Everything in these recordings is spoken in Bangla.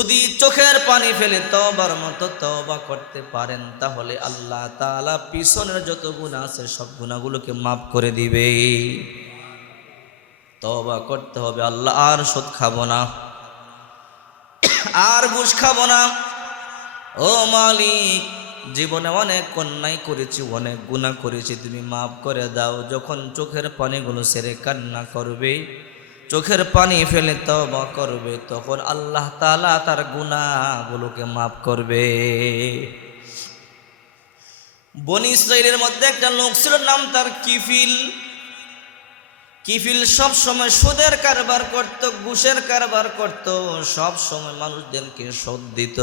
যদি চোখের পানি ফেলে তওবার মতো তওবা করতে পারেন তাহলে আল্লাহ তাআলা পিছনের যত গুনাহ আছে সব গুনাহগুলোকে মাফ করে দিবে। তওবা করতে হবে, আল্লাহ আর সুদ খাবো না, আর ঘুষ খাবো না। ও মালিক, জীবনে অনেক অন্যায় করেছি, অনেক গুনাহ করেছি, তুমি মাফ করে দাও। যখন চোখের পানিগুলো ছেড়ে কান্না করবে, চোখের পানি ফেলে তওবা করবে, তখন আল্লাহ তাআলা তার গুনাহগুলোকে মাফ করবে। বনি ইসরাইলের মধ্যে একটা লোক ছিল, নাম তার কিফিল। কিফিল সব সময় সুদের কারবার করত, ঘুষের কারবার করত, সব সময় মানুষদেরকে সুদ দিত।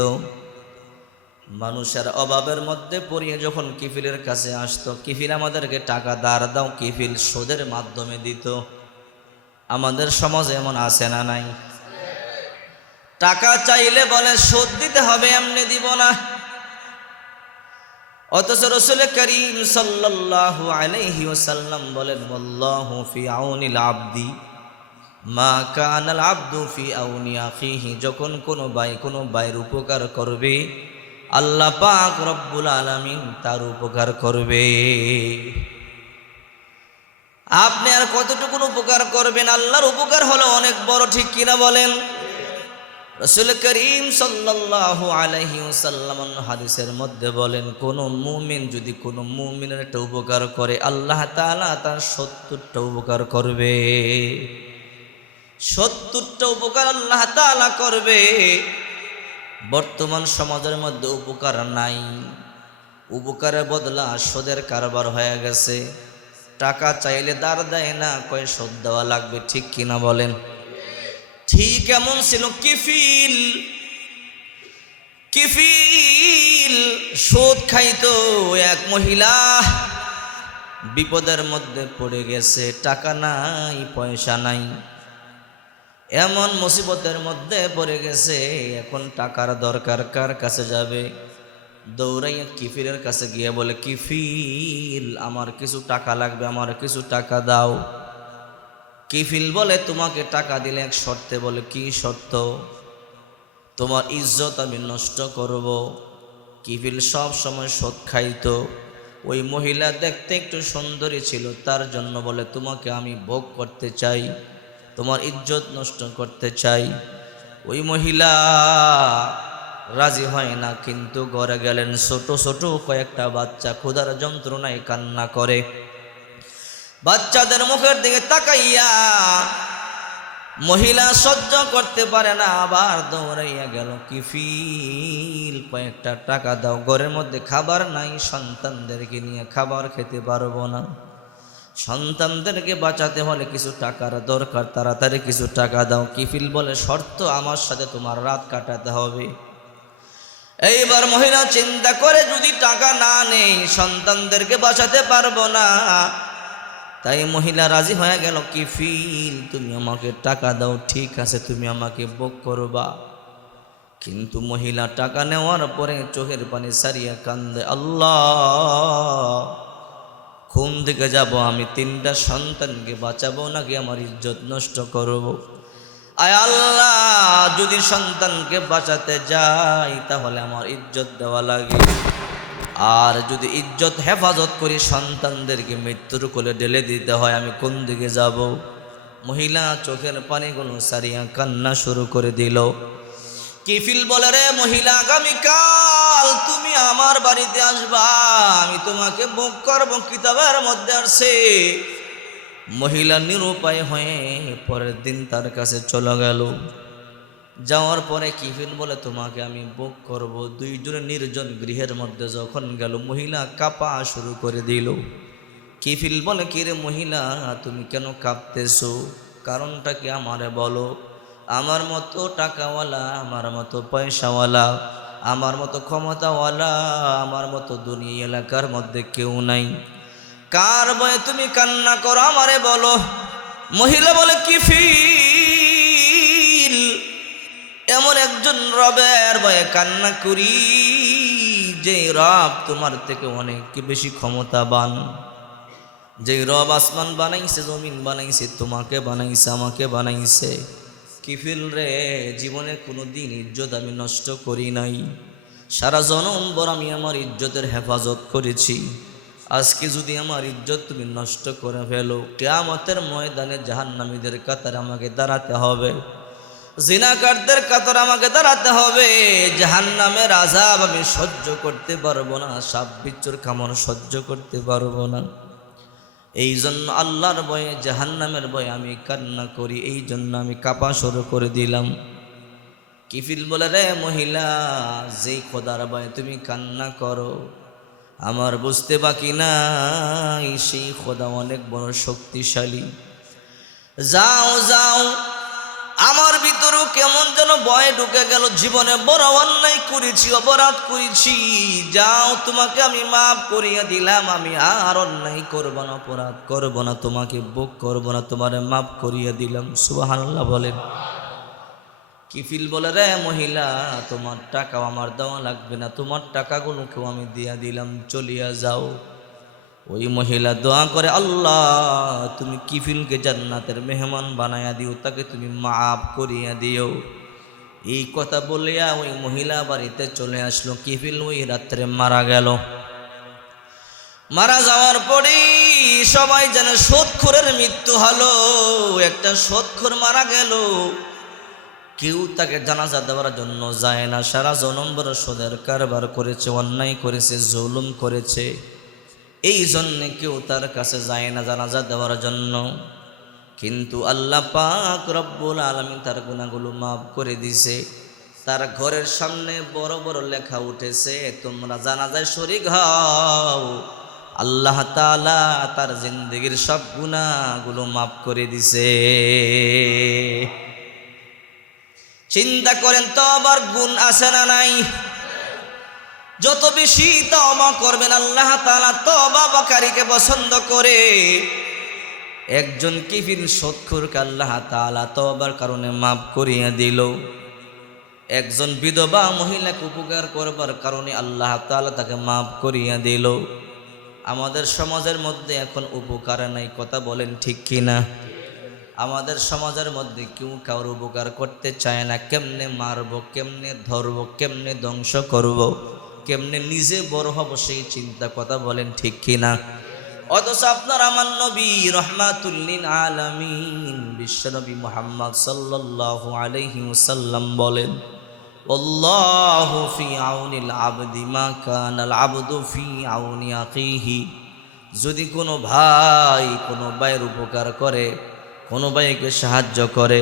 মানুষের অভাবের মধ্যে পড়িয়ে যখন কিফিলের কাছে আসতো, কিফিল আমাদেরকে টাকা ধার দাও, কিফিল সুদের মাধ্যমে দিত। আমাদের সমাজে এমন আছে না নাই? টাকা চাইলে বলে সুদ দিতে হবে, এমনি দিব না। অথচ রাসূল করিম সাল্লাল্লাহু আলাইহি ওয়াসাল্লাম বলেন, আল্লাহু ফি আউনিল আবদি মা কানাল আবদু ফি আউনি আখিহি। যখন কোনো ভাই কোনো ভাইয়ের উপকার করবে, আল্লাহ পাক রব্বুল আলামিন তার উপকার করবে। আপনি আর কতটুকু উপকার করবেন? আল্লাহর উপকার হলো অনেক বড়, ঠিক কিনা বলেন? রাসূল করিম সাল্লাল্লাহু আলাইহি ওয়াসাল্লাম হাদিসের মধ্যে বলেন, কোন মুমিন যদি কোন মুমিনের একটা উপকার করে, আল্লাহ তাআলা তার ৭০টা উপকার করবে। ৭০টা উপকার আল্লাহ তাআলা করবে। বর্তমান সমাজের মধ্যে উপকার নাই, উপকারের বদলা সুদের কারবার হয়ে গেছে। টাকা চাইলে ধার দেয় না, কয় সুদ দেওয়া লাগবে, ঠিক কিনা বলেন? ঠিক এমন ছিল কিফিল। কিফিল সুদ খাইতো। এক মহিলা বিপদের মধ্যে পড়ে গেছে, টাকা নাই, পয়সা নাই, এমন মুসিবতের মধ্যে পড়ে গেছে। এখন টাকার দরকার, কার কাছে যাবে? দৌড়াইয়া কিফিলের কাছে গিয়ে বলে, কিফিল, আমার কিছু টাকা লাগবে, আমার কিছু টাকা দাও। কিফিল বলে, তোমাকে টাকা দিলে এক শর্তে। বলে, কি শর্ত? তোমার ইজ্জত আমি নষ্ট করব। কিফিল সব সময় সুদ খাইতো। ওই মহিলা দেখতে একটু সুন্দরী ছিল, তার জন্য বলে, তোমাকে আমি ভোগ করতে চাই, তোমার ইজ্জত নষ্ট করতে চাই। ওই মহিলা রাজি হয় না, কিন্তু ঘরে গেলেন, ছোট ছোট কয়েকটা বাচ্চা ক্ষুধার যন্ত্রণায় কান্না করে। বাচ্চাদের মুখের দিকে তাকাইয়া মহিলা সহ্য করতে পারে না, আবার দৌড়াইয়া গেল, কিফিল, কয়েকটা টাকা দাও, ঘরের মধ্যে খাবার নাই, সন্তানদেরকে নিয়ে খাবার খেতে পারবো না, সন্তানদেরকে বাঁচাতে হলে কিছু টাকার দরকার, তাড়াতাড়ি কিছু টাকা দাও। কিফিল বলে, শর্ত, আমার সাথে তোমার রাত কাটাতে হবে। এইবার মহিলা চিন্তা করে, যদি টাকা না নেই সন্তানদেরকে বাঁচাতে পারবো না। তাই মহিলা রাজি হয়ে গেল, কিফিল, তুমি আমাকে টাকা দাও, ঠিক আছে, তুমি আমাকে ভোগ করবা। কিন্তু মহিলা টাকা নেওয়ার পরে চোখের পানি সারিয়া কান্দে, আল্লাহ, কোন দিকে যাব আমি? 3টা সন্তানকে বাঁচাবো নাকি আমার ইজ্জত নষ্ট করব? আয় আল্লাহ, যদি সন্তানকে বাঁচাতে যাই তাহলে আমার ইজ্জত দেওয়া লাগে, আর যদি ইজ্জত হেফাজত করি সন্তানদেরকে মৃত্যুর কোলে ঢেলে দিতে হয়, আমি কোন দিকে যাব? মহিলা চোখের পানিগুলো সারিয়া কান্না শুরু করে দিল। কিফিল বলে, রে মহিলা, আগামীকাল তুমি আমার বাড়িতে আসবা, আমি তোমাকে ভোগ করব, কিতাবের মধ্যে আসছে। মহিলা নিরুপায় হয়ে পরের দিন তার কাছে চলে গেল। যাওয়ার পরে কিফিল বলে, তোমাকে আমি ভোগ করব। 2 জনে নির্জন গৃহের মধ্যে যখন গেল, মহিলা কাঁপা শুরু করে দিল। কিফিল বলে, কিরে মহিলা, তুমি কেন কাঁপতেছো? কারণটা কি আমারে বলো। আমার মতো টাকাওয়ালা, আমার মতো পয়সাওয়ালা, আমার মতো ক্ষমতাওয়ালা, আমার মতো দুনিয়া এলাকার মধ্যে কেউ নাই, কার ভয়ে তুমি কান্না করো, আমারে বলো। মহিলা বলে, কিফিল, এমন একজন রবের ভয়ে কান্না করি, যে রব তোমার থেকে অনেক বেশি ক্ষমতাবান, যে রব আসমান বানাইছে, জমিন বানাইছে, তোমাকে বানাইছে, আমাকে বানাইছে, কিফিল রে, জীবনে কোনো দিন ইজ্জত আমি নষ্ট করি নাই, সারা জনমভর আমি আমার ইজ্জতের হেফাজত করেছি। আজকে যদি আমার ইজ্জত তুমি নষ্ট করে ফেলো, কিয়ামতের ময়দানে জাহান্নামীদের কাতারে আমাকে দাঁড়াতে হবে, জিনাকারদের কাতারে আমাকে দাঁড়াতে হবে। জাহান্নামের আযাব আমি সহ্য করতে পারবো না, সাপ বিচ্ছুর কামড় সহ্য করতে পারবো না। এই জন্য আল্লাহর ভয়ে, জাহান্নামের ভয়ে আমি কান্না করি, এই জন্য আমি কাঁপা শুরু করে দিলাম। কিফিল বলে, রে মহিলা, যেই খোদার ভয়ে তুমি কান্না করো, আমার বুঝতে বাকি নাই সেই খোদা অনেক বড় শক্তিশালী। যাও যাও, আমার ভিতরেও কেমন যেন ভয় ঢুকে গেল, জীবনে বড় অন্যায় করেছি, অপরাধ করেছি, যাও তোমাকে আমি মাফ করিয়া দিলাম, আমি আর অন্যায় করব না, অপরাধ করব না, তোমাকে বুক করব না, তোমারে মাফ করিয়া দিলাম। সুবহানাল্লাহ বলেন। কিফিল বলে, রে মহিলা, তোমার টাকাও আমার দেওয়া লাগবে না, তোমার টাকাগুলোকেও আমি দিয়া দিলাম, চলিয়া যাও। ওই মহিলা দোয়া করে, আল্লাহ তুমি কিফিলকে জান্নাতের মেহমান বানায়া দিও, তাকে তুমি মাফ করিয়া দিও। এই কথা বলিয়া ওই মহিলা বাড়িতে চলে আসলো। কিফিল ওই রাত্রে মারা গেল। মারা যাওয়ার পরেই সবাই জানে সুদখোরের মৃত্যু হলো। একটা সুদখোর মারা গেল, কেউ তাকে জানাজা দেওয়ার জন্য যায় না। সারা জনমভর সুদের কারবার করেছে, অন্যায় করেছে, জুলুম করেছে, এই জন্যে কেউ তার কাছে যায় না জানাজা দেওয়ার জন্য। কিন্তু আল্লাহ পাক রব্বুল আলামিন তার গুনাহগুলো মাফ করে দিছে। তার ঘরের সামনে বড় বড় লেখা উঠেছে, তোমরা জানাজায় শরীক হও, আল্লাহ তাআলা তার জিন্দেগীর সব গুনাহগুলো মাফ করে দিছে। চিন্তা করেন, তওবার গুণ আছে না নাই? যত বেশি তওবা করবেন আল্লাহ তাআলা তওবাকারীকে পছন্দ করে। একজন কিফিল সুদখোরকে আল্লাহ তাআলা তওবার কারণে মাফ করিয়া দিল। একজন বিধবা মহিলাকে উপকার করবার কারণে আল্লাহ তাআলা তাকে মাফ করিয়া দিল। আমাদের সমাজের মধ্যে এখন উপকার নাই, কথা বলেন ঠিক কিনা? আমাদের সমাজের মধ্যে কেউ কারোর উপকার করতে চায় না। কেমনে মারবো, কেমনে ধরবো, কেমনে ধ্বংস করব, কেমনে নিজে বড় হব সেই চিন্তা, কথা বলেন ঠিক কিনা? অথচ আপনার আমার নবী রাহমাতুল লিল আলামিন বিশ্বনবী মুহাম্মদ সাল্লাল্লাহু আলাইহি ওয়াসাল্লাম বলেন, আল্লাহু ফি আউনিল আবদি মা কানাল আবদু ফি আউনি আখিহি। যদি কোনো ভাই কোনো ভাইয়ের উপকার করে, কোনো ভাইকে সাহায্য করে,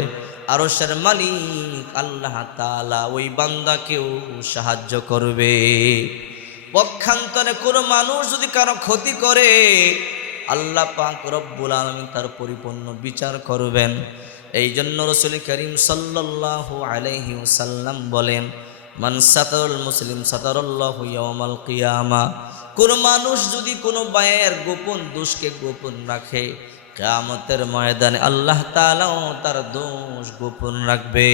আরশের মালিক আল্লাহ তাআলা ওই বান্দাকেও সাহায্য করবে। পক্ষান্তরে কোনো মানুষ যদি কারো ক্ষতি করে, আল্লাহ পাক রব্বুল আলামিন তার পরিপূর্ণ বিচার করবেন। এই জন্য রাসূল করিম সাল্লাল্লাহু আলাইহি ওয়াসাল্লাম বলেন, মান সাতারুল মুসলিম সাতারাল্লাহু ইয়াওমাল কিয়ামা। কোনো মানুষ যদি কোনো ভাইয়ের গোপন দোষকে গোপন রাখে, কিয়ামতের ময়দানে আল্লাহ তাআলাও তার দোষ গোপন রাখবে।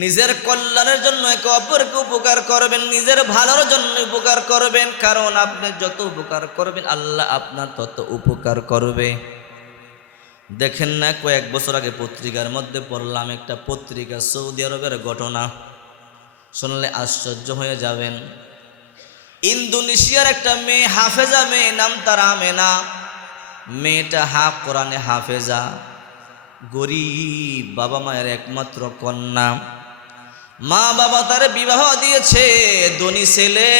নিজের কল্যাণের জন্য একে অপরকে উপকার করবেন, নিজের ভালোর জন্য উপকার করবেন, কারণ আপনি যত উপকার করবেন আল্লাহ আপনার তত উপকার করবে। দেখেন না, কয়েক বছর আগে পত্রিকার মধ্যে পড়লাম একটা পত্রিকা, সৌদি আরবের ঘটনা, শুনলে আশ্চর্য হয়ে যাবেন। ইন্দোনেশিয়ার একটা মেয়ে, হাফেজা মেয়ে, নাম তার আমেনা। মেয়েটা কোরআনে হাফেজা, গরিব বাবা মায়ের একমাত্র কন্যা। মা বাবা তার বিবাহ দিয়েছে, ধনী ছেলে,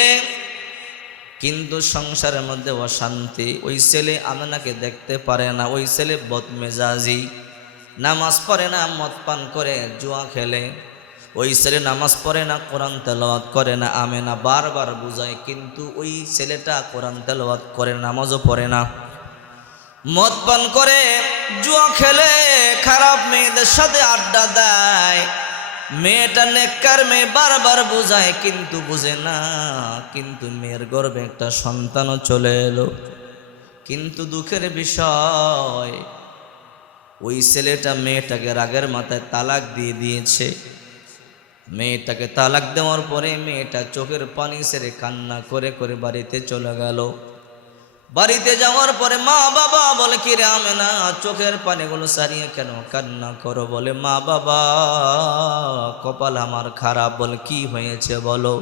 কিন্তু সংসারের মধ্যে অশান্তি। ওই ছেলে আমেনাকে দেখতে পারে না, ওই ছেলে বদমেজাজি, নামাজ পড়ে না, মদ পান করে, জুয়া খেলে। ওই ছেলে নামাজ পড়ে না, কোরআন তেলাওয়াত করে না। আমেনা বারবার বুঝায়, কিন্তু ওই ছেলেটা কোরআন তেলাওয়াত করে, নামাজও পড়ে না, মদ পান করে, জুয়া খেলে, খারাপ মেয়েদের সাথে আড্ডা দেয়। মেয়েটা নেককার মেয়ে, বারবার বুঝায় কিন্তু বুঝে না। কিন্তু মেয়ের গর্ভে একটা সন্তানও চলে এলো। কিন্তু দুঃখের বিষয়, ওই ছেলেটা মেয়েটাকে রাগের মাথায় তালাক দিয়ে দিয়েছে। মেয়েটাকে তালাক দেওয়ার পরে মেয়েটা চোখের পানি ছেড়ে কান্না করে করে বাড়িতে চলে গেল। বাড়িতে যাওয়ার পরে মা বাবা বলে, কি রে আমেনা, চোখের পানিগুলো সারিয়ে কেন কান্না করো? বলে, মা বাবা কপাল আমার খারাপ। বলে, কি হয়েছে বলো?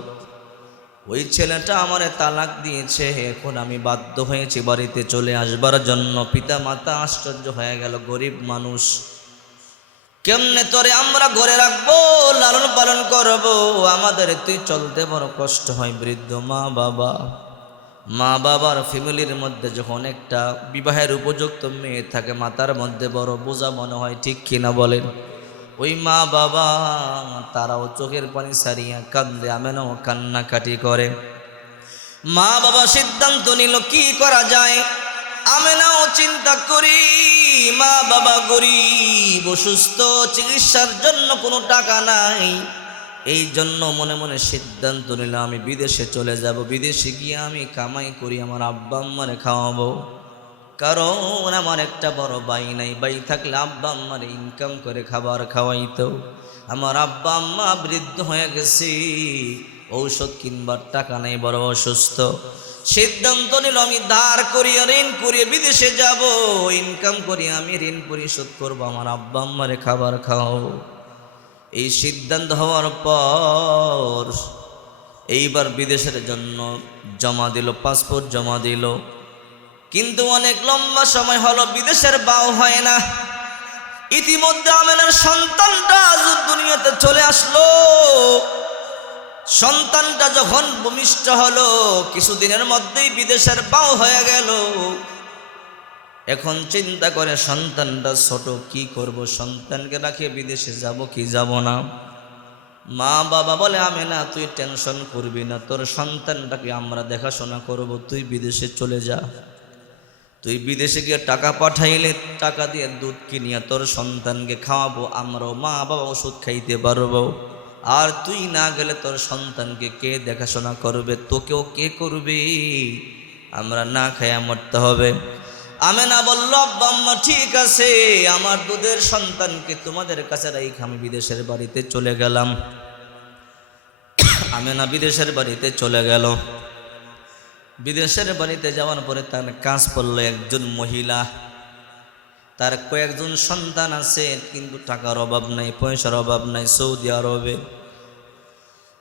ওই ছেলেটা আমারে তালাক দিয়েছে, এখন আমি বাধ্য হয়েছি বাড়িতে চলে আসবার জন্য। পিতা মাতা আশ্চর্য হয়ে গেল, গরিব মানুষ, কেমনে তোরে আমরা ঘরে রাখবো, লালন পালন করবো, আমাদের তুই চলতে বড় কষ্ট হয়। বৃদ্ধ মা বাবার ফ্যামিলির মধ্যে যখন একটা বিবাহের উপযুক্ত মেয়ে থাকে, মাতার মধ্যে বড় বোঝা মনে হয়, ঠিক কিনা বলেন? ওই মা বাবা তারাও চোখের পানি সারিয়া কান্দে, আমেনাও কান্নাকাটি করে। মা বাবা সিদ্ধান্ত নিল কি করা যায়। আমেনাও চিন্তা করি, মা বাবা গরিব, অসুস্থ, চিকিৎসার জন্য কোনো টাকা নাই। এই জন্য মনে মনে সিদ্ধান্ত নিলাম আমি বিদেশে চলে যাব। বিদেশে গিয়ে আমি কামাই করি, আমার আব্বা আম্মারে খাওয়াবো। কারণ আমার একটা বড় ভাই নাই, ভাই থাকলে আব্বা আম্মারে ইনকাম করে খাবার খাওয়াইতো। আমার আব্বা আম্মা বৃদ্ধ হয়ে গেছে, ঔষধ কিনবার টাকা নেই, বড় অসুস্থ। সিদ্ধান্ত নিল আমি ধার করিয়া ঋণ করিয়ে বিদেশে যাব, ইনকাম করি আমি ঋণ পরিশোধ করবো, আমার আব্বা আম্মারে খাবার খাওয়াবো। এই সিদ্ধান্ত হওয়ার পর এইবার বিদেশের জন্য জমা দিল, পাসপোর্ট জমা দিল। কিন্তু অনেক লম্বা সময় হলো, বিদেশের বাও হয় না। ইতিমধ্যে আমেনার সন্তানটা দুনিয়াতে চলে আসলো। সন্তানটা যখন ভূমিষ্ঠ হলো, কিছুদিনের মধ্যেই বিদেশের বাও হয়ে গেল। এখন চিন্তা করে, সন্তানটা ছোট, কি করব, সন্তানকে রাখে বিদেশে যাব কি যাব না। মা বাবা বলে, আমেনা তুই টেনশন করবি না, তোর সন্তানটাকে আমরা দেখাশোনা করব, তুই বিদেশে চলে যা। তুই বিদেশে গিয়ে টাকা পাঠাইলে টাকা দিয়ে দুধ কিনিয়া তোর সন্তানকে খাওয়াবো, আমরাও মা বাবা ওষুধ খাইতে পারবো। আর তুই না গেলে তোর সন্তানকে কে দেখাশোনা করবে, তোকেও কে করবে, আমরা না খাইয়া মরতে হবে। আমেনা বলল, আব্বা আম্মা ঠিক আছে, আমার দুধের সন্তানকে তোমাদের কাছে রাইখা আমি বিদেশের বাড়িতে চলে গেলাম। আমেনা বিদেশের বাড়িতে চলে গেল। বিদেশের বাড়িতে যাওয়ার পরে তার কাজ পড়লো একজন মহিলা, তার কয়েকজন সন্তান আছে, কিন্তু টাকার অভাব নাই, পয়সার অভাব নাই, সৌদি আরবে।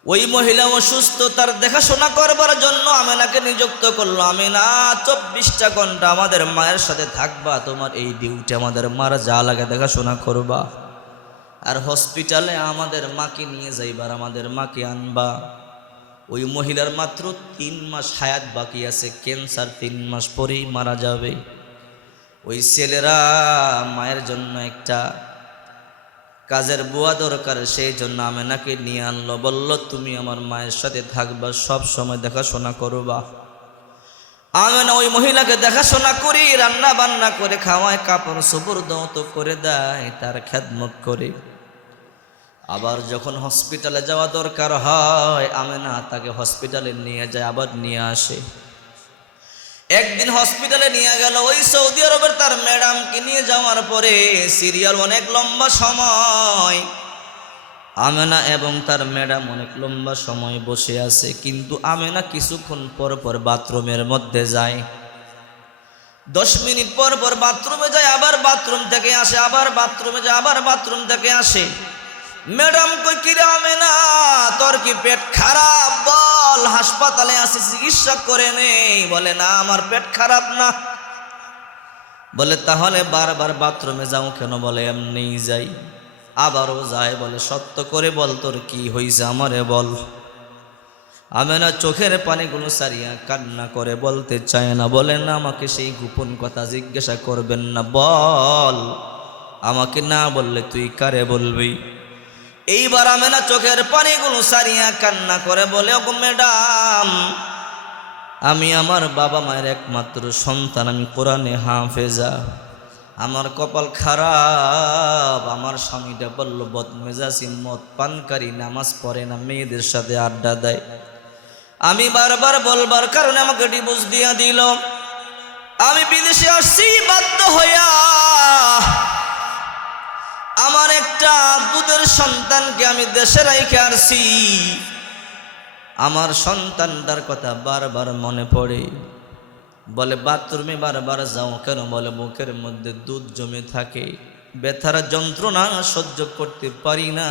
ওই মহিলা অসুস্থ, তার দেখাশোনা করবার জন্য আমেনাকে নিযুক্ত করলো। আমেনা 24টা ঘন্টা আমাদের মায়ের সাথে থাকবা, তোমার এই ডিউটি, আমাদের মার যা লাগে দেখাশোনা করবা। আর হসপিটালে আমাদের মাকে নিয়ে যাইবার, আমাদের মাকে আনবা। ওই মহিলার মাত্র 3 মাস হায়াত বাকি আছে, ক্যান্সার 3 মাস পরেই মারা যাবে। ওই ছেলেরা মায়ের জন্য একটা কাজের বুয়া দরকার, সেই জন্য আমেনাকে নিয়ে আনলো। বলল, তুমি আমার মায়ের সাথে থাকবা, সব সময় দেখাশোনা করবা। আমেনা ওই মহিলাকে দেখাশোনা করি, রান্না বান্না করে খাওয়ায়, কাপড় চোপড় দৌত করে দেয়, তার খেদমত করে। আবার যখন হসপিটালে যাওয়া দরকার হয়, আমেনা তাকে হসপিটালে নিয়ে যায়, আবার নিয়ে আসে। একদিন হসপিটালে নিয়ে গেল, ওই সৌদি আরবের তার ম্যাডামকে নিয়ে যাওয়ার পরে সিরিয়াল অনেক লম্বা সময়, আমেনা এবং তার ম্যাডাম অনেক লম্বা সময় বসে আছে। কিন্তু আমেনা কিছুক্ষণ পর পর বাথরুমের মধ্যে যায়, 10 মিনিট পর পর বাথরুমে যায়, আবার বাথরুম থেকে আসে, আবার বাথরুমে যায়, আবার বাথরুম থেকে আসে। ম্যাডাম কই, কিরে আমেনা, তোর কি পেট খারাপ? বল, হাসপাতালে আসি, চিকিৎসা করে নেই। বলে, না আমার পেট খারাপ না। বলে, তাহলে বারবার বাথরুমে যাও কেন? বলে, এমনি যাই। আবারও যায়। বলে, সত্য করে বল, তোর কি হয়েছে আমারে বল। আমেনা চোখের পানিগুলো সারিয়া কান্না করে, বলতে চায় না। বলে, না আমাকে সেই গোপন কথা জিজ্ঞাসা করবেন না, বল, আমাকে না বললে তুই কারে বলবি? এইবার আমেনা চোখের পানিগুলো সারিয়া কান্না করে বলে, ওগো ম্যাডাম, আমি আমার বাবা মায়ের একমাত্র সন্তান, আমি কোরআনে হাফেজা, আমার কপাল খারাপ। আমার স্বামীটা বলল বদমেজাজি, মদ পানকারী, নামাজ পড়ে না, মেয়েদের সাথে আড্ডা দেয়। আমি বারবার বলবার কারণে আমাকে ডিভোর্স দিয়া দিল। আমি বিদেশে আসছি বাধ্য হইয়া। আমার একটা দুধের সন্তানকে আমি দেশে রেখে আসছি। আমার সন্তানটার কথা বারবার মনে পড়ে। বলে বাথরুমে বারবার যাও কেন? বলে বুকের মধ্যে দুধ জমে থাকে, ব্যথার যন্ত্রণা সহ্য করতে পারি না,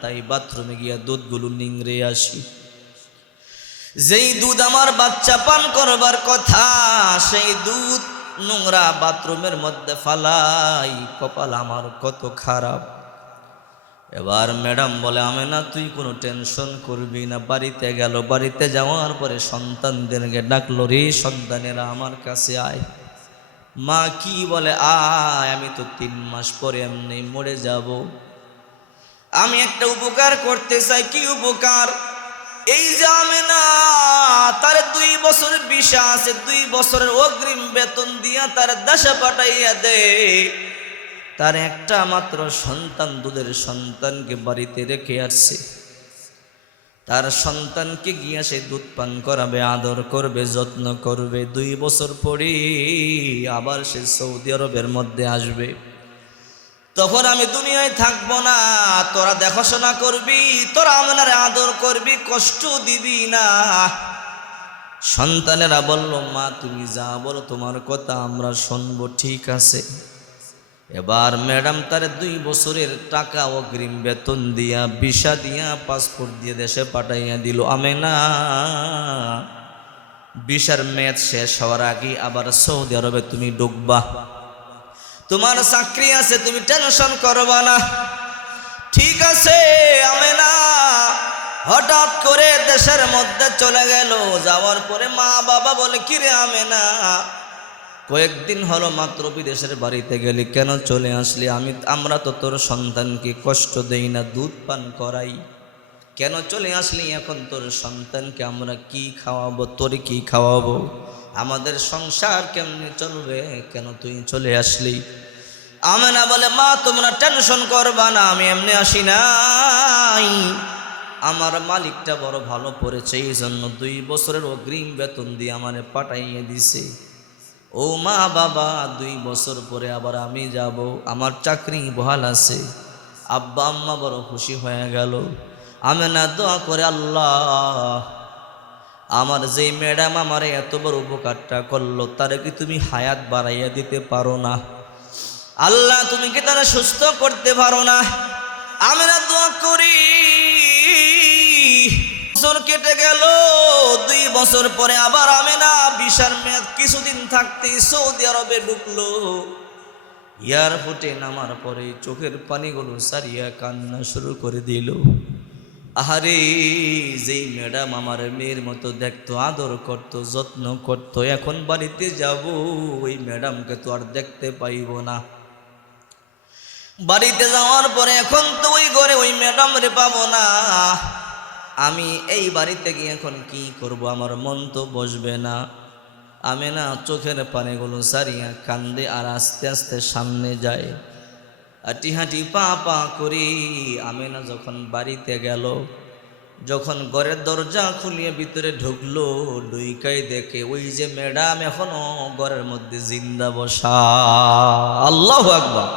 তাই বাথরুমে গিয়া দুধগুলো নিংড়ে আসি। যেই দুধ আমার বাচ্চা পান করবার কথা, সেই দুধ নোংরা বাথরুমের মধ্যে ফালাই, কপাল আমার কত খারাপ। এবার ম্যাডাম বলে, আমেনা তুই কোনো টেনশন করবি না। বাড়িতে গেল, বাড়িতে যাওয়ার পরে সন্তানদেরকে ডাকলো, রে সন্তানেরা আমার কাছে আয়। মা কি বলে, আয়, আমি তো 3 মাস পরে এমনি মরে যাব, আমি একটা উপকার করতে চাই। কি উপকার? এই যে আমেনা, তার 2 বছর ভিসা আছে, 2 বছরের অগ্রিম বেতন দিয়া তার দেশে পাঠাইয়া দে। তার একটা মাত্র সন্তান, দুধের সন্তানকে বাড়িতে রেখে আসছে, তার সন্তানকে গিয়া সে দুধ পান করাবে, আদর করবে, যত্ন করবে। 2 বছর পরে আবার সে সৌদি আরবের মধ্যে আসবে। তখন আমি দুনিয়ায় থাকবো না, তোরা দেখাশোনা করবি, তোরা আমাদের আদর করবি, কষ্ট দিবি না। সন্তানেরা বলল, মা তুমি যা বলো তোমার কথা আমরা শুনবো, ঠিক আছে। এবার ম্যাডাম তার 2 বছরের টাকা অগ্রিম বেতন দিয়া, ভিসা দিয়া, পাসপোর্ট দিয়ে দেশে পাঠাইয়া দিল। আমেনা, ভিসার মেয়াদ শেষ হওয়ার আগে আবার সৌদি আরবে তুমি ঢুকবা, তোমার চাকরি আছে, তুমি টেনশন করবা না। ঠিক আছে। আমেনা হঠাৎ করে দেশের মধ্যে চলে গেল। যাওয়ার পরে মা বাবা বলে, কিরে আমেনা, কয়েকদিন হলো মাত্র বিদেশের বাড়িতে গেলি, কেন চলে আসলি? আমরা তো তোর সন্তানকে কষ্ট দেই না, দুধ পান করাই, কেন চলে আসলি? এখন তোর সন্তানকে আমরা কি খাওয়াবো, তোর কি খাওয়াবো? আমাদের সংসার কেমনে চলবে? কেন তুই চলে আসলি? আমেনা বলে, মা তোমরা টেনশন করবা না, আমি এমনি আসি নাই, আমার মালিকটা বড় ভালো পড়েছে, এই জন্য 2 বছরের অগ্রিম বেতন দিয়ে আমারে পাঠাইয়ে দিছে। ও মা বাবা, 2 বছর পরে আবার আমি যাব, আমার চাকরি বহাল আছে। আব্বা আম্মা বড় খুশি হয়ে গেল। আমেনা দোয়া করে, আল্লাহ, আমার যে ম্যাডাম আমার এত বড় উপকারটা করলো, তারে কি তুমি হায়াত বাড়াইয়া দিতে পারো না? আল্লাহ, তুমি কি তারা সুস্থ করতে পারো না? আমেনা দোয়া করি। বছর কেটে গেল, 2 বছর পরে আবার আমেনা ভিসার মেয়াদ কিছুদিন থাকতেই সৌদি আরবে ঢুকলো। এয়ারপোর্টে নামার পরে চোখের পানিগুলো সারিয়া কান্না শুরু করে দিল। আহারে, যেই ম্যাডাম আমার মেয়ের মতো দেখতো, আদর করত, যত্ন করত, এখন বাড়িতে যাব, ওই ম্যাডামকে তো আর দেখতে পাইব না। বাড়িতে যাওয়ার পরে এখন তো ওই ঘরে ওই ম্যাডাম রে পাবো না। আমি এই বাড়িতে গিয়ে এখন কি করব? আমার মন তো বসবে না। আমেনা চোখের পানিগুলো সারিয়া কান্দে, আর আস্তে আস্তে সামনে যায়, হাঁটি হাঁটি পা পা করি। আমেনা যখন বাড়িতে গেল, যখন ঘরের দরজা খুলিয়ে ভিতরে ঢুকলো, ঢুইকাই দেখে ওই যে ম্যাডাম এখনো ঘরের মধ্যে জিন্দা বসা। আল্লাহু আকবার।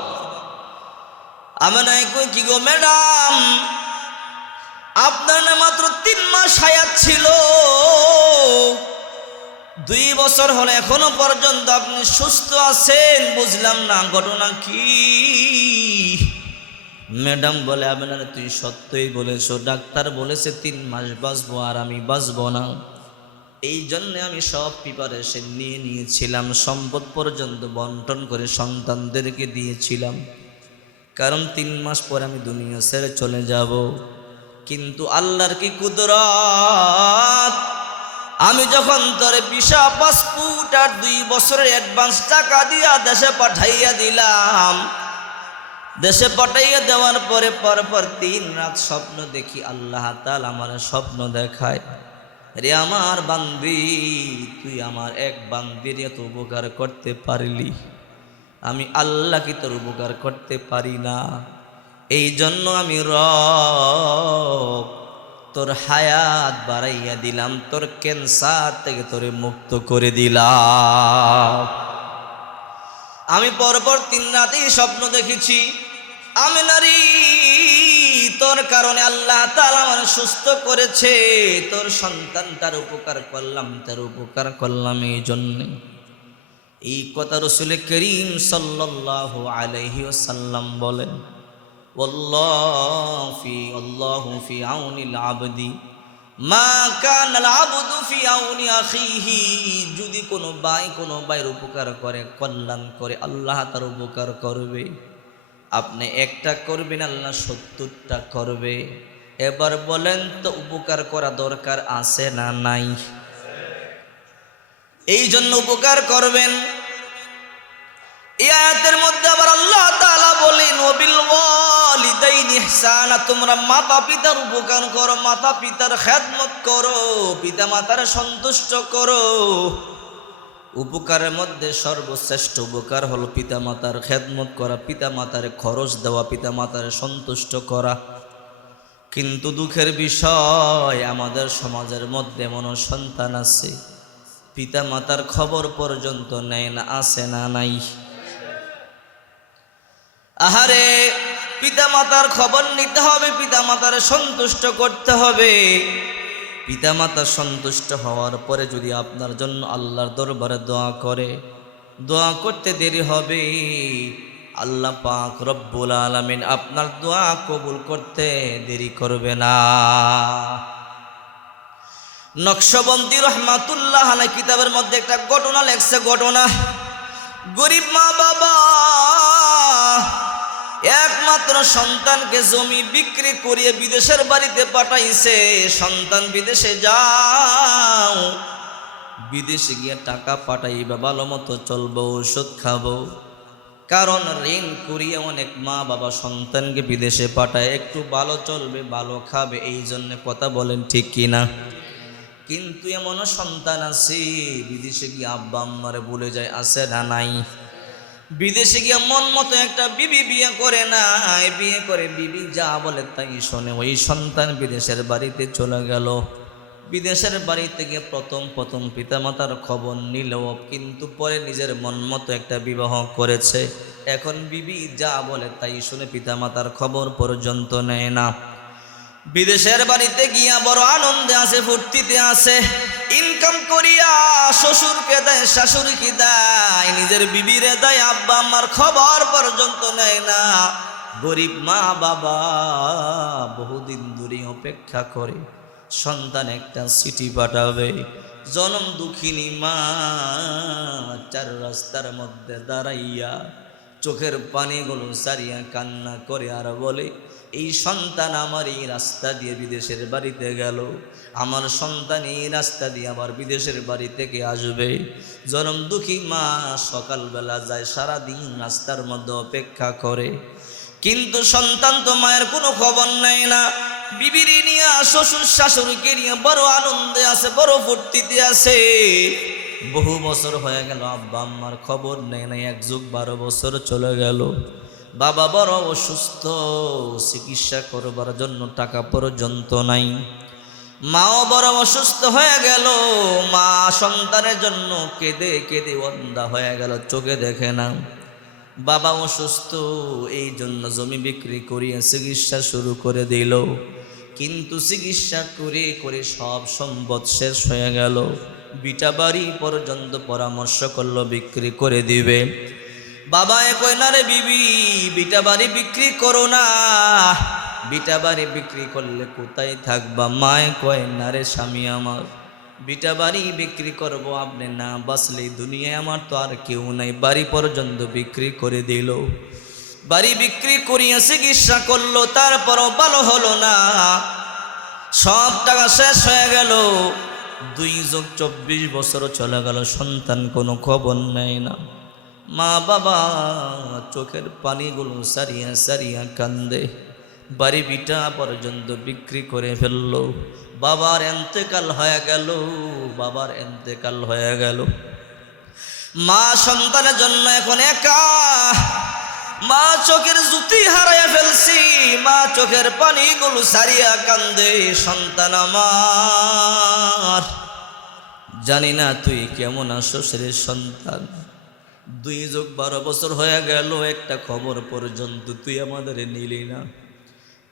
আমেনা কই, কি গো ম্যাডাম, আপনার না মাত্র 3 মাস হায়াত ছিল, 2 বছর হলো, এখনো পর্যন্ত আপনি সুস্থ আছেন, বুঝলাম না ঘটনা কি? ম্যাডাম বলে, আমেনা তুই সত্যই বলেছো, ডাক্তার বলেছে 3 মাস বাঁচবো, আর আমি বাঁচবো না। এই জন্য আমি সব প্রিপারেশন নিয়ে নিয়েছিলাম, সম্পদ পর্যন্ত বন্টন করে সন্তানদেরকে দিয়েছিলাম, কারণ 3 মাস পরে আমি দুনিয়া ছেড়ে চলে যাব। কিন্তু আল্লাহর কি কুদরত, আমি যখন তোর ভিসা, পাসপোর্ট আর 2 বছরের অ্যাডভান্স টাকা দিয়া দেশে পাঠাইয়া দিলাম, দেশে পাঠাইয়া দেওয়ার পরে পরপর 3 রাত স্বপ্ন দেখি, আল্লাহ তাআলা আমার স্বপ্ন দেখায়, রে আমার বান্দি, তুই আমার এক বান্দির এত উপকার করতে পারলি, আমি আল্লাহ কি তোর উপকার করতে পারি না? এই জন্য আমি রব তোর হায়াত বাড়াইয়া দিলাম, তোর ক্যান্সার থেকে তোরে মুক্ত করে দিলাম। আমি পরপর 3 রাতেই স্বপ্ন দেখেছি, আমেনারি তোর কারণে আল্লাহ তাআলা আমার সুস্থ করেছে, তোর সন্তানটার উপকার করলাম, তার উপকার করলাম এই জন্যে। এই কথা রাসূল করিম সাল্লাল্লাহু আলাইহি ওয়াসাল্লাম বলেন, আল্লাহু ফি আউনিল আবদি মা কানাল আবদু ফি আউনি আখিহি। যদি কোনো ভাইয়ের উপকার করে, কল্যাণ করে, আল্লাহ তার উপকার করবে। আপনি একটা করবেন, আল্লাহ ৭০টা করবে। এবার বলেন তো উপকার করা দরকার আছে না নাই? এই জন্য উপকার করবেন। এই আয়াতের মধ্যে আবার আল্লাহ তাআলা বলেন, ওয়াবিল ওয়ালিদাইনি ইহসানা, তোমরা মাতা পিতার উপকার করো, মাতা পিতার খেদমত করো, পিতা মাতার সন্তুষ্ট করো। উপকারের মধ্যে সর্বশ্রেষ্ঠ উপকার হলো পিতা মাতার খেদমত করা, পিতা মাতার খরচ দেওয়া, পিতা মাতার সন্তুষ্ট করা। কিন্তু দুঃখের বিষয়, আমাদের সমাজের মধ্যে এমন সন্তান আছে পিতা মাতার খবর পর্যন্ত নেয় না, আছে না নাই? আহারে, পিতা মাতার খবর নিতে হবে, পিতা মাতার সন্তুষ্ট করতে হবে। পিতা মাতা সন্তুষ্ট হওয়ার পরে যদি আপনার জন্য আল্লাহর দরবারে দোয়া করে, দোয়া করতে দেরি হবে, আল্লাহ পাক রব্বুল আলামিন আপনার দোয়া কবুল করতে দেরি করবে না। নকশবন্দি রহমাতুল্লাহ আলাইহি কিতাবের মধ্যে একটা ঘটনা লেখছে। ঘটনা, গরিব মা বাবা একমাত্র সন্তানকে জমি বিক্রি করিয়ে বিদেশের বাড়িতে পাঠাইছে। সন্তান বিদেশে যাও, বিদেশে গিয়ে টাকা পাঠাইবা, ভালো মতো চলবো, ওষুধ খাবো। কারণ ঋণ করিয়ে অনেক মা বাবা সন্তানকে বিদেশে পাঠায়, একটু ভালো চলবে, ভালো খাবে, এই জন্য। কথা বলেন ঠিক কিনা? কিন্তু এমনও সন্তান আছে বিদেশে গিয়ে আব্বা আম্মারে ভুলে যায়, আছে না নাই? বিদেশে গিয়ে মন মতো একটা বিবি বিয়ে করে না, বিয়ে করে বিবি যা বলে তাই শোনে। ওই সন্তান বিদেশের বাড়িতে চলে গেল। বিদেশের বাড়িতে গিয়ে প্রথম পিতামাতার খবর নিল, কিন্তু পরে নিজের মন মতো একটা বিবাহ করেছে। এখন বিবি যা বলে তাই শুনে, পিতামাতার খবর পর্যন্ত নেয় না। বিদেশের বাড়িতে গিয়া বড় আনন্দে আছে, ফুর্তিতে আছে, ইনকাম করিয়া শ্বশুরকে দেয়, শাশুড়িকে দেয়, নিজের বিবিরে দেয়, আব্বা আম্মার খবর পর্যন্ত নেয় না। গরিব মা বাবা বহুদিন ধরে অপেক্ষা করে সন্তান একটা চিঠি পাঠাবে। জনম দুঃখিনী মা চার রাস্তার মধ্যে দাঁড়াইয়া চোখের পানিগুলো সারিয়া কান্না করে আর বলে, এই সন্তান আমার এই রাস্তা দিয়ে বিদেশের বাড়িতে গেল, আমার সন্তান এই রাস্তা দিয়ে আবার বিদেশের বাড়ি থেকে আসবে। জনম দুঃখী মা সকালবেলা যায়, সারাদিন রাস্তার মধ্যে অপেক্ষা করে, কিন্তু সন্তান তো মায়ের কোনো খবর নেয় না। বিবিরি নিয়ে, শ্বশুর শাশুড়িকে নিয়ে বড় আনন্দে আছে, বড় ফুর্তিতে আছে। বহু বছর হয়ে গেল, আব্বা আম্মার খবর নেয় না। ১ যুগ ১২ বছর চলে গেল। বাবা বড় অসুস্থ, চিকিৎসা করবার জন্য টাকা পর্যন্ত নাই। মাও বড় অসুস্থ হয়ে গেল। মা সন্তানের জন্য কেঁদে কেঁদে অন্ধা হয়ে গেল, চোখে দেখে না। বাবা অসুস্থ, এই জন্য জমি বিক্রি করিয়ে চিকিৎসা শুরু করে দিল। কিন্তু চিকিৎসা করে করে সব সম্পদ শেষ হয়ে গেল। বিটা বাড়ি পর্যন্ত পরামর্শ করলো বিক্রি করে দিবে। বাবা কয়, না রে বিবি, বিটা বাড়ি বিক্রি করো না, বিটা বাড়ি বিক্রি করলে কোথায় থাকবা? মায় কয়, না রে স্বামী আমার, বিটা বাড়ি বিক্রি করব, আপনি না বাঁচলে দুনিয়ায় আমার তো আর কেউ নাই। বাড়ি পর্যন্ত বিক্রি করে দিল। বাড়ি বিক্রি করিয়া চিকিৎসা করলো, তারপরও ভালো হলো না। সব টাকা শেষ হয়ে গেল। ২ যোগ ২৪ বছর চলে গেল, সন্তান কোনো খবর নেয় না। মা বাবা চোখের পানিগুলো সারিয়া সারিয়া কান্দে। বাড়ি বিটা পর্যন্ত বিক্রি করে ফেলল। বাবার এন্তেকাল হয়ে গেল, বাবার এন্তেকাল হয়ে গেল। মা সন্তানের জন্য এখন একা। মা চোখের জ্যোতি হারাইয়া ফেলছি, মা চোখের পানিগুলো সারিয়া কান্দে, সন্তান আমার জানি না তুই কেমন আছোস রে সন্তান। ২ যোগ ১২ বছর হয়ে গেল, একটা খবর পর্যন্ত তুই আমাদের নিলি না।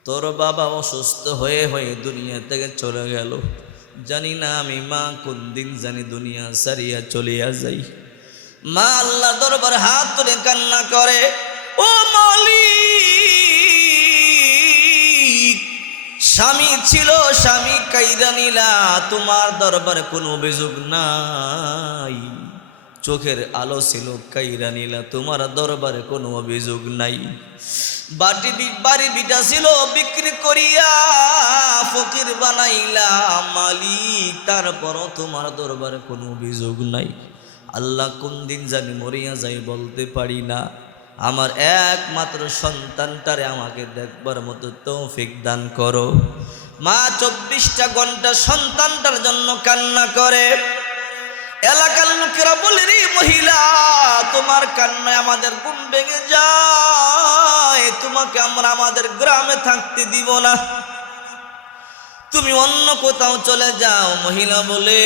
তোর বাবা অসুস্থ হয়ে হয়ে দুনিয়া থেকে চলে গেল, জানি না আমি মা কোন দিন জানি দুনিয়া সারিয়া চলিয়া যাই। মা আল্লাহ দরবার হাত তুলে কান্না করে, ও মালিক, স্বামী ছিল, স্বামী কাইদা নিলা, তোমার দরবারে কোনো অভিযোগ নাই। চোখের আলো ছিল, কাইরা নিলা, তোমার দরবারে কোনো অভিযোগ নাই। বাড়ি বিটা ছিল, বিক্রি করিয়া ফকির বানাইলা মালিক, তারপরও তোমার দরবারে কোনো অভিযোগ নাই। আল্লাহ কোন দিন জানি মরিয়া যাই বলতে পারি না। আমার একমাত্র সন্তানটারে আমাকে দেখবার মতো তৌফিক দান করো। মা 24টা ঘন্টা সন্তানটার জন্য কান্না করে। এলাকার লোকেরা বলে, রে মহিলা, তোমার কান্নায় আমাদের ঘুম ভেঙে যায়, তোমাকে আমরা আমাদের গ্রামে থাকতে দিব না, তুমি অন্য কোথাও চলে যাও। মহিলা বলে,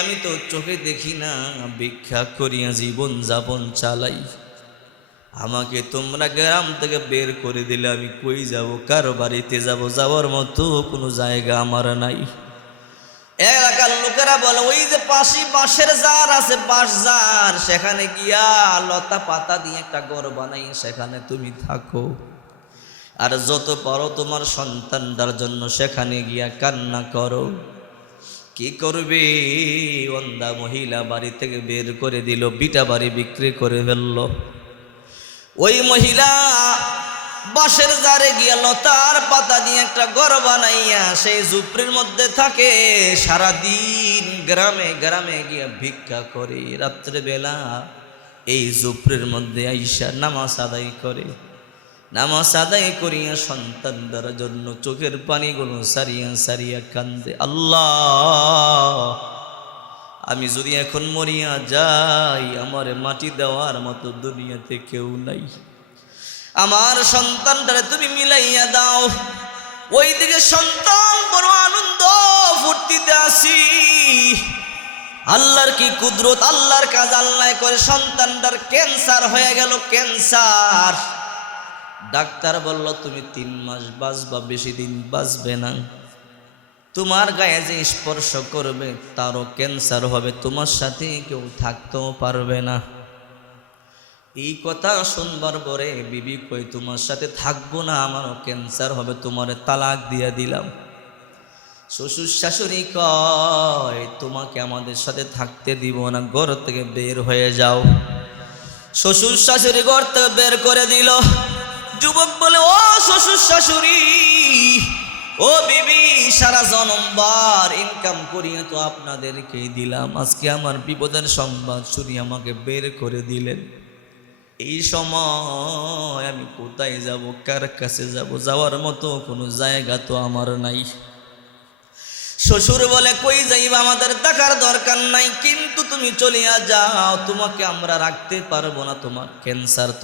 আমি তো চোখে দেখি না, ভিক্ষা করিয়া জীবন যাপন চালাই, আমাকে তোমরা গ্রাম থেকে বের করে দিলে আমি কই যাব, কার বাড়িতে যাব, যাওয়ার মতো কোনো জায়গা আমার নাই। এলাকার লোকেরা বলে, ওই যে পাশে বাঁশের জার আছে, বাঁশ জার, সেখানে গিয়া লতা পাতা দিয়ে একটা ঘর বানাই, সেখানে তুমি থাকো, আর যত পারো তোমার সন্তানটার জন্য সেখানে গিয়া কান্না করো। কি করবে? অন্ধা মহিলা বাড়ি থেকে বের করে দিল, বিটা বাড়ি বিক্রি করে ফেলল। ওই মহিলা বাঁশের জারে গিয়া লতার পাতা দিয়ে একটা ঘর বানাইয়া সেই ঝুপড়ির মধ্যে থাকে, সারাদিন গ্রামে গ্রামে গিয়া ভিক্ষা করে, রাত্রেবেলা এই ঝুপড়ির মধ্যে আইসা নামাজ আদায় করে। নামাজ আদায় করিয়া সন্তানদের জন্য চোখের পানিগুলো সারিয়া সারিয়া কান্দে, আল্লাহ, আমি যদি এখন মরিয়া যাই, আমার মাটি দেওয়ার মতো দুনিয়াতে কেউ নাই, আমার সন্তানটারে তুমি মিলাইয়া দাও। ওইদিকে সন্তান বড় আনন্দ ফুর্তিতে আসি, আল্লাহর কি কুদরত, আল্লাহর কাজ আল্লাহ করে। সন্তানটার ক্যান্সার হয়ে গেল, ক্যান্সার। ডাক্তার বলল, তুমি 3 মাস বাঁচবা, বেশি দিন বাঁচবে না, তোমার গায়ে যে স্পর্শ করবে তারও ক্যান্সার হবে, তোমার সাথে কেউ থাকতেও পারবে না। এই কথা শুনবার পরে বিবি কই, তোমার সাথে থাকবো না, আমারও ক্যান্সার হবে, তোমারে তালাক দিয়ে দিলাম। শ্বশুর শাশুড়ি কয়, তোমাকে আমাদের সাথে থাকতে দিব না, ঘর থেকে বের হয়ে যাও। শ্বশুর শাশুড়ি ঘর থেকে বের করে দিল। যুবক বলে, ও শ্বশুর শাশুড়ি, ও বিবি, সারা জনমবার ইনকাম করিয়া তো আপনাদেরকেই দিলাম, আজকে আমার বিপদের সংবাদ শুনি আমাকে বের করে দিলেন। এই সময় আমি কোথায় যাব, কার কাছে যাব, যাওয়ার মতো কোনো জায়গা তো আমার নাই। শ্বশুর বলে, কই যাইবা, আমাদের টাকার দরকার নাই, কিন্তু তুমি চলিয়া যাও, তোমাকে আমরা রাখতে পারবো না,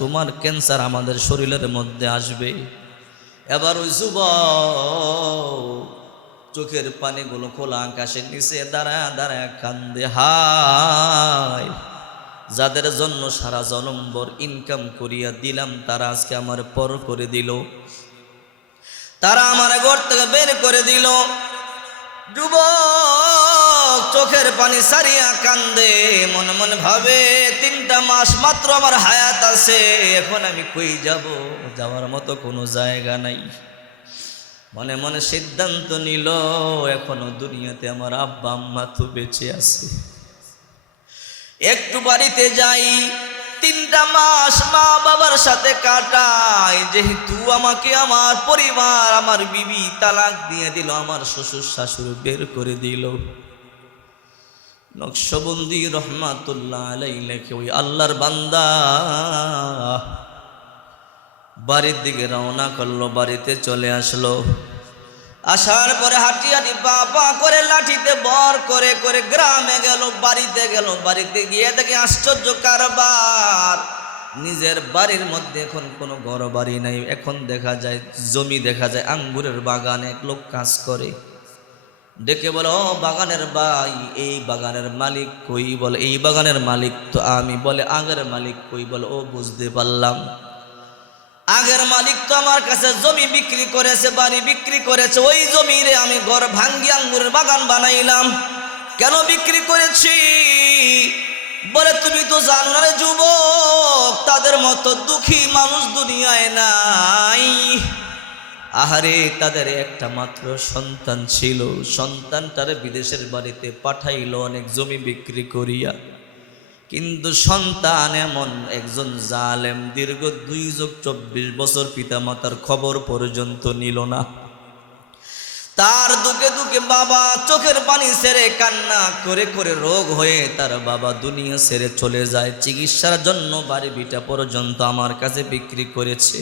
তোমার ক্যান্সার আমাদের শরীরের মধ্যে আসবে। এবার ওই যুবক চোখের পানিগুলো খোলা আকাশের নিচে দাঁড়ায় দাঁড়ায় কান্দে, হায়, যাদের জন্য সারা জনম্বর ইনকাম করিয়া দিলাম, তারা আজকে আমার পর করে দিল, তারা আমার ঘর থেকে বের করে দিল। যুবক চোখের পানি সারিয়া কান্দে, মনে মনে ভাবে, 3টা মাস মাত্র আমার হায়াত আছে, এখন আমি কই যাব, যাওয়ার মতো কোনো জায়গা নাই। মনে মনে সিদ্ধান্ত নিল, এখনো দুনিয়াতে আমার আব্বা আম্মা তো বেঁচে আছে, একটু বাড়িতে যাই, 3টা মাস মা বাবার সাথে কাটাই। যেহেতু আমাকে আমার পরিবার, আমার বিবি তালাক দিয়ে দিল, আমার শ্বশুর শাশুড়ি বের করে দিল। নকশবন্দি রহমাতুল্লাহ আলাইহি লেখে, ওই আল্লাহর বান্দা বাড়ির দিকে রওনা করলো, বাড়িতে চলে আসলো। আসার পরে হাঁটি হাঁটি পা পা করে লাঠিতে বর করে করে গ্রামে গেল, বাড়িতে গেল। বাড়িতে গিয়ে দেখে আশ্চর্য কারবার, নিজের বাড়ির মধ্যে এখন কোনো ঘর বাড়ি নাই, এখন দেখা যায় জমি, দেখা যায় আঙ্গুরের বাগানে এক লোক কাজ করে। ডেকে বলে, ও বাগানের ভাই, এই বাগানের মালিক কই? বলে, এই বাগানের মালিক তো আমি। বলে, আগের মালিক কই? বলে, ও বুঝতে পারলাম, আগের মালিক তো আমার কাছে জমি বিক্রি করেছে, বাড়ি বিক্রি করেছে, ওই জমিরে আমি ঘর ভাঙ্গি আঙ্গুরের বাগান বানাইলাম। কেন বিক্রি করেছি? বলে তুমি তো জানো না রে যুবক, তাদের মতো দুঃখী মানুষ দুনিয়ায় নাই। আহারে, তাদের একটা মাত্র সন্তান ছিল, সন্তানটারে বিদেশের বাড়িতে পাঠাইল অনেক জমি বিক্রি করিয়া। কিন্তু সন্তান এমন একজন জালেম, দীর্ঘ 2 + 24 পিতা মাতার খবর পর্যন্ত নিল না। তার দুঃখে দুঃখে বাবা চোখের পানি ছেড়ে কান্না করে করে রোগ হয়ে তার বাবা দুনিয়া ছেড়ে চলে যায়। চিকিৎসার জন্য বাড়ি ভিটা পর্যন্ত আমার কাছে বিক্রি করেছে।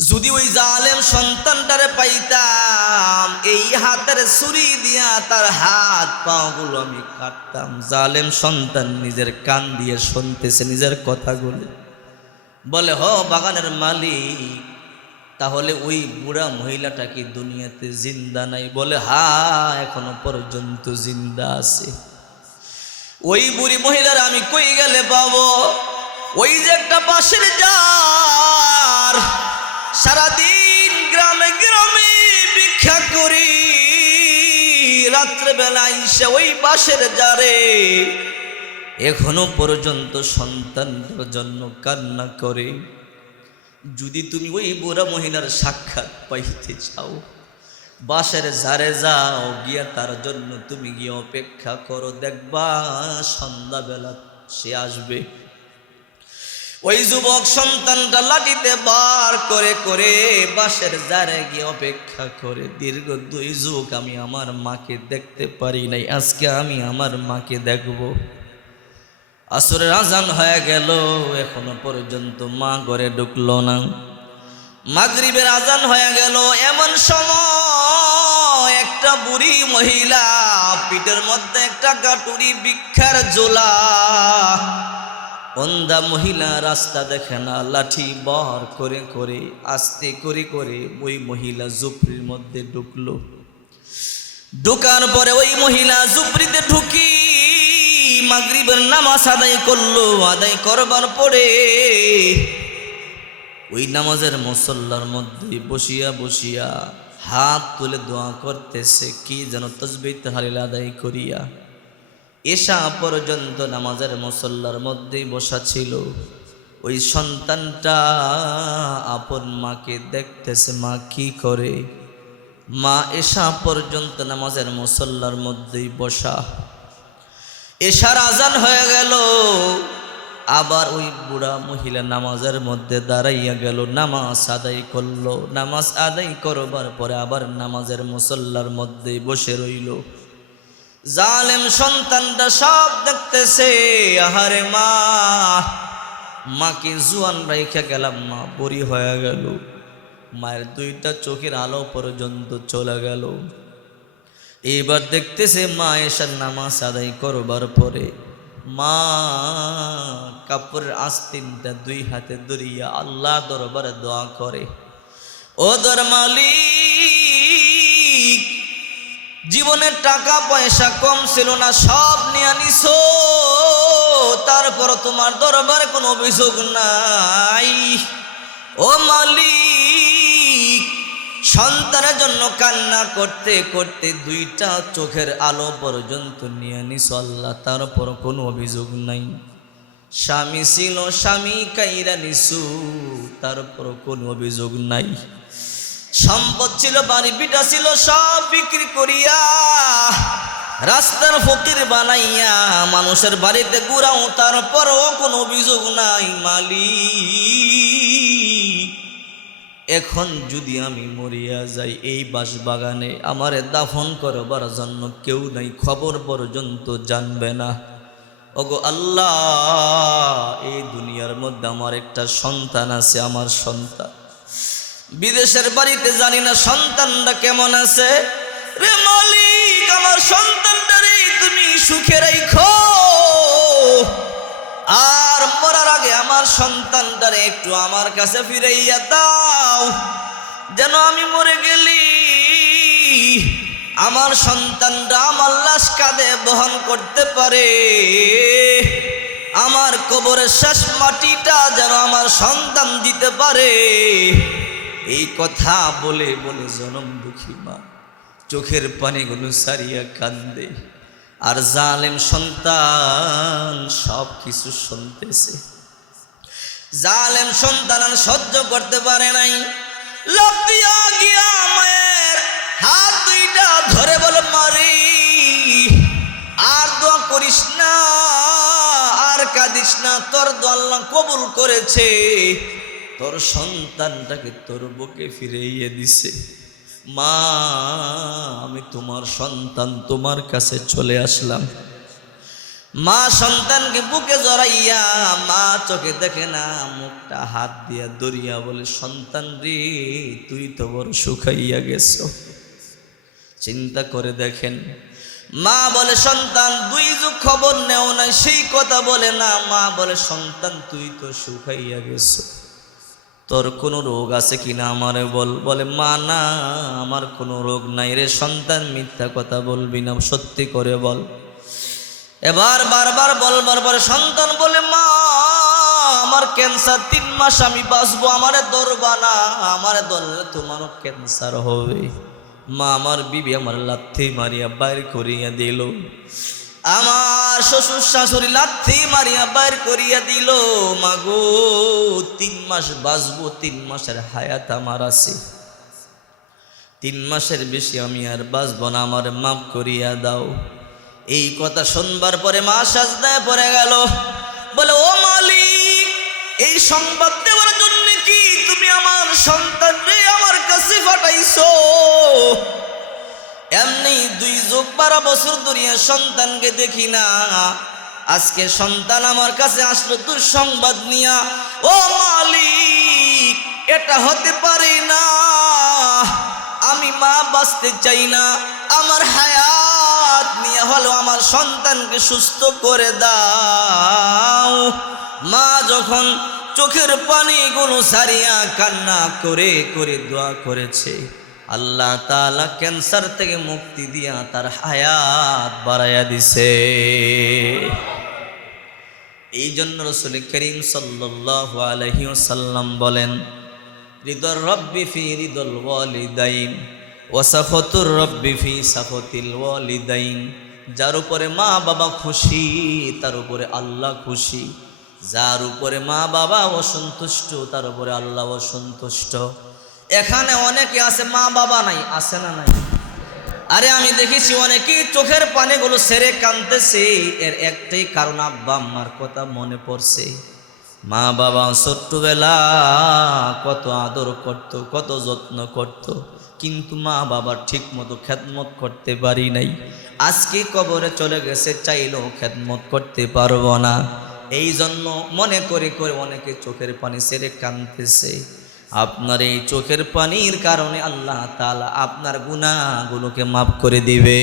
যদি ওই জালেম সন্তানটারে পাইতাম, এই হাতের ছুরি দিয়া তার হাত পাগুলো আমি কাটতাম। জালেম সন্তান নিজের কান দিয়ে শুনতেছে নিজের কথাগুলো। বলে, হ বাগানের মালিক, তাহলে ওই বুড়া মহিলাটা কি দুনিয়াতে জিন্দা নাই? বলে, হা, এখনো পর্যন্ত জিন্দা আছে। ওই বুড়ি মহিলার আমি কই গেলে পাবো? ওই যে একটা পাশের জার, সারাদিন গ্রামে গ্রামে ভিক্ষা করি, রাত্রেবেলা এসে ওই পাশের জারে এখনো পর্যন্ত সন্তানদের জন্য কান্না করে। যদি তুমি ওই বুড়া মহিলার সাক্ষাৎ পাইতে চাও, বাসের জারে যাও, গিয়া তার জন্য তুমি গিয়ে অপেক্ষা করো, দেখবা সন্ধ্যাবেলা সে আসবে। ওই যুবক সন্তানটা লাঠিতে বার করে করে বাসের জারে গিয়ে অপেক্ষা করে। দীর্ঘ 2 যুগ আমি আমার মাকে দেখতে পারি নাই, আজকে আমি আমার মাকে দেখব। আসরের আজান হয়ে গেল, এখনো পর্যন্ত মা ঘরে ঢুকলো না। মাগরিবের আজান হয়ে গেল, এমন সময় একটা বুড়ি মহিলা, পিঠের মধ্যে একটা গাটুরি ভিক্ষার ঝোলা, অন্ধা মহিলা, রাস্তা দেখে না, লাঠি বর করে করে আস্তে করে করে ওই মহিলা ঝুপড়ির মধ্যে ঢুকলো। ঢুকার পরে ওই মহিলা ঝুপড়িতে ঢুকি মাগরিবের নামাজ আদায় করলো। আদায় করবার পরে ওই নামাজের মুসল্লার মধ্যে বসিয়া বসিয়া হাত তুলে দোয়া করতেছে, কি যেন তাসবিহ তাহলিল আদায় করিয়া। এশা পর্যন্ত নামাজের মুসল্লার মধ্যেই বসা ছিল। ওই সন্তানটা আপন মাকে দেখতেছে, মা কি করে। মা এশা পর্যন্ত নামাজের মুসল্লার মধ্যেই বসা। এশার আজান হয়ে গেল, আবার ওই বুড়া মহিলা নামাজের মধ্যে দাঁড়াইয়া গেল, নামাজ আদায় করলো। নামাজ আদায় করবার পরে আবার নামাজের মুসল্লার মধ্যেই বসে রইল। জালেম সন্তানটা সব দেখতেছে। আহারে মা, মাকে জুয়ান রাইখা গেলাম, মা বুড়ি হয়ে গেল, মায়ের 2টা চোখের আলো পর্যন্ত চলে গেল। এইবার দেখতেছে মা এসার নামাজ আদায় করবার পরে মা কাপড়ের আস্তিনটা 2 হাতে ধরিয়া আল্লাহ দরবারে দোয়া করে, ও দর মালিক, জীবনের টাকা পয়সা কম ছিল না, সব নিয়ে নিছো, তারপর তোমার দরবারে কোনো অভিযোগ নাই। ও মালিক, সন্তানের জন্য কান্না করতে করতে 2টা চোখের আলো পর্যন্ত নিয়ে নিছো আল্লাহ, তারপর কোনো অভিযোগ নাই। স্বামী ছিল, স্বামী কাইরা নিছু, তারপর কোনো অভিযোগ নাই। সম্পদ ছিল, বাড়ি পিটা ছিল, সব বিক্রি করিয়া রাস্তার ফকির বানাইয়া মানুষের বাড়িতে ঘুরাও, তারপরও কোনো অভিযোগ নাই। মালিক, এখন যদি আমি মরিয়া যাই, এই বাঁশবাগানে আমারে দাফন করবার জন্য কেউ নাই, খবর পর্যন্ত জানবে না। ওগো আল্লাহ, এই দুনিয়ার মধ্যে আমার একটা সন্তান আছে, আমার সন্তান বিদেশের বাড়িতে, জানি না সন্তানটা কেমন আছে। রে মালিক, আমার সন্তানটারে তুমি সুখে রাখো, আর মরার আগে আমার সন্তানটারে একটু আমার কাছে ফিরাইয়া দাও, যেন আমি মরে গেলি আমার সন্তানরা আমার লাশ কাঁধে বহন করতে পারে। আমার কবরের শেষ মাটিটা যেন আমার সন্তান দিতে পারে, এই কথা বলে বলে জনম দুঃখী মা চোখের পানিগুলো সারিয়া কান্দে। আর জালেম সন্তান সব কিছু শুনতেছে। জালেম সন্তান আর সহ্য করতে পারে নাই, লাফ দিয়া গিয়া মায়ের হাত দুইটা ধরে বলে, মারি আর দোয়া করিস না, আর কাঁদিস না, তোর দোয়া আল্লাহ কবুল করেছে, তোর সন্তানটাকে তোর বুকে ফিরাইয়ে দিছে। মা আমি তোমার সন্তান, তোমার কাছে চলে আসলাম। মা সন্তানকে বুকে জড়াইয়া, মা চোখে দেখে না, মুখটা হাত দিয়া দরিয়া বলে, সন্তান রে তুই তো বড় শুকাইয়া গেছ। চিন্তা করে দেখেন, মা বলে সন্তান দুই যুগ খবর নেও না, সেই কথা বলে না। মা বলে সন্তান তুই তো শুকাইয়া গেছ, তোর কোনো রোগ আছে কিনা আমারে বল। বলে মা না, আমার কোনো রোগ নাই রে। সন্তান মিথ্যা কথা বলবি না, সত্যি করে বল। এবার বারবার বলবার পরে সন্তান বলে, মা আমার ক্যান্সার, 3 মাস আমি বাঁচবো, আমারে ধরবা না, আমারে ধরলে তোমারও ক্যান্সার হবে। মা আমার বিবি আমার লাথি মারিয়া বাইর করিয়া দিল, আমার শ্বশুর শাশুড়ি লাথি মারিয়া বাইর করিয়া দিল। মাগো 3 মাস বাঁচবো, 3 মাসের হায়াত আমার আছে, 3 মাসের বেশি আমি আর বাঁচবো না, আমার মাফ করিয়া দাও। এই কথা শুনবার পরে মা সাজদায় পড়ে গেল, বলে ও মালিক, এই সংবাদ দেওয়ার জন্য কি তুমি আমার সন্তান রে আমার কাছে পাঠাইছো? এমনি 2 যুগ 12 বছর দুনিয়া সন্তানকে দেখি না, আজকে সন্তান আমার কাছে আসলো দুঃসংবাদ নিয়া। ও মালিক, এটা হতে পারে না, আমি মা বাঁচতে চাই না, আমার হায়াত নিয়ে হলো আমার সন্তানকে সুস্থ করে দাও। মা যখন চোখের পানিগুলো সারিয়া কান্না করে করে দোয়া করেছে, আল্লাহ তাআলা ক্যান্সার থেকে মুক্তি দিয়া তার হায়াত বাড়াইয়া দিছে। এই জন্য রাসূল করিম সাল্লাল্লাহু আলাইহি ওয়াসাল্লাম বলেন, রিদর রব্বি ফি রিদল ওয়ালিদাইন ওয়া সাখাতুর রব্বি ফি সাখাতিল ওয়ালিদাইন। যার উপরে মা বাবা খুশি তার উপরে আল্লাহ খুশি, যার উপরে মা বাবা অসন্তুষ্ট তার উপরে আল্লাহ অসন্তুষ্ট। এখানে অনেকে আছে মা বাবা নাই, আছে না নাই? আরে আমি দেখেছি অনেকেই চোখের পানিগুলো ছেড়ে কাঁদতেছে, এর একটাই কারণ আব্বা আম্মার কথা মনে পড়ছে। মা বাবা ছোট্টবেলা কত আদর করত, কত যত্ন করত, কিন্তু মা বাবার ঠিক মতো খেদমত করতে পারি নাই। আজকে কবরে চলে গেছে, চাইলেও খেদমত করতে পারবো না। এই জন্য মনে করে করে অনেকে চোখের পানি ছেড়ে কাঁদতেছে। আপনার এই চোখের পানির কারণে আল্লাহ তাআলা আপনার গুনাহগুলোকে মাফ করে দিবে।